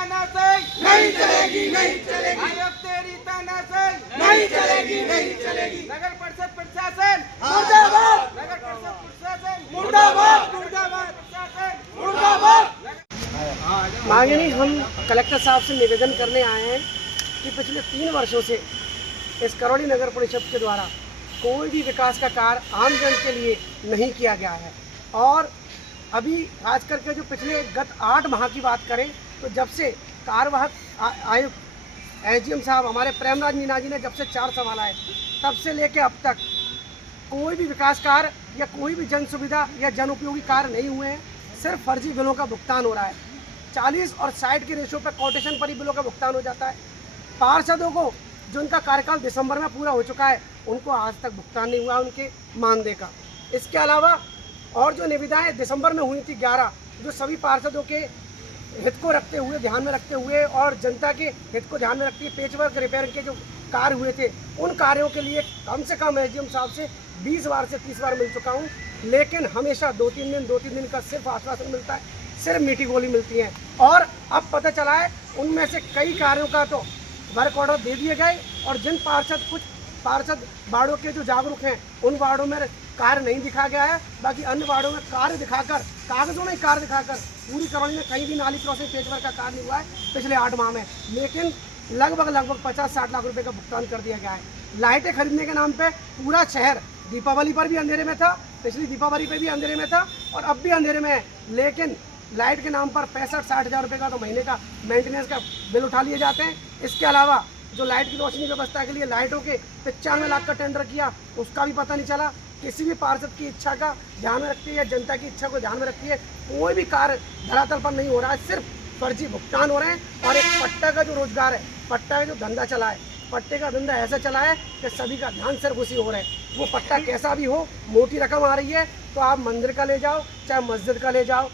तानाशाही नहीं चलेगी, नहीं चलेगी। आयोग तेरी तानाशाही नहीं चलेगी, नहीं चलेगी। नगर परिषद प्रशासन मुर्दाबाद, नगर परिषद प्रशासन मुर्दाबाद, मुर्दाबाद, प्रशासन मुर्दाबाद। माननीय हम कलेक्टर साहब से निवेदन करने आए हैं कि पिछले 3 वर्षों से इस करौली नगर परिषद के द्वारा कोई भी विकास का कार्य आमजन के लिए नहीं किया गया है। और अभी खास करके जो पिछले गत 8 माह की बात करें तो जब से कार्यवाहक आयुक्त एसडीएम साहब हमारे प्रेमराज मीना जी ने जब से 4 संभाला है तब से लेकर अब तक कोई भी विकास कार्य या कोई भी जन सुविधा या जन उपयोगी कार्य नहीं हुए हैं। सिर्फ फर्जी बिलों का भुगतान हो रहा है। 40 और 60 के रेशो पर कोटेशन पर ही बिलों का भुगतान हो जाता है। पार्षदों को जो उनका कार्यकाल दिसंबर में पूरा हो चुका है उनको आज तक भुगतान नहीं हुआ उनके मानदेय का। इसके अलावा और जो निविदाएं दिसंबर में हुई थी 11, जो सभी पार्षदों के हित को रखते हुए ध्यान में रखते हुए और जनता के हित को ध्यान में रखते हुए पेचवर्क रिपेयरिंग के जो कार्य हुए थे उन कार्यों के लिए कम से कम एसडीएम साहब से 20 बार से 30 बार मिल चुका हूँ, लेकिन हमेशा 2-3 दिन का सिर्फ आश्वासन मिलता है, सिर्फ मीठी गोली मिलती है। और अब पता चला है उनमें से कई कार्यों का तो वर्क ऑर्डर दे दिए गए और जिन कुछ पार्षद वार्डों के जो जागरूक हैं उन वार्डों में कार्य नहीं दिखा गया है, बाकी अन्य वार्डों में कार्य दिखाकर कागजों में कार्य दिखाकर पूरी करौली में कहीं भी नाली क्रॉसिंग पेचवर्क का कार्य नहीं हुआ है पिछले 8 माह में, लेकिन लगभग 50-60 लाख रुपए का भुगतान कर दिया गया है। लाइटें खरीदने के नाम पे पूरा शहर दीपावली पर भी अंधेरे में था, पिछली दीपावली पर भी अंधेरे में था और अब भी अंधेरे में है, लेकिन लाइट के नाम पर 65-60 हज़ार रुपये का तो महीने का मेंटेनेंस का बिल उठा लिए जाते हैं। इसके अलावा जो लाइट की रोशनी व्यवस्था के लिए लाइटों के 95 लाख का टेंडर किया उसका भी पता नहीं चला। किसी भी पार्षद की इच्छा का ध्यान में रखती है या जनता की इच्छा को ध्यान में रखती है कोई भी कार्य धरातल पर नहीं हो रहा है, सिर्फ फर्जी भुगतान हो रहे हैं। और एक पट्टा का जो रोजगार है, पट्टा का जो धंधा चला है, पट्टे का धंधा ऐसा चला है कि सभी का ध्यान सिर्फ उसी हो रहा है। वो पट्टा कैसा भी हो, मोटी रकम आ रही है तो आप मंदिर का ले जाओ चाहे मस्जिद का ले जाओ,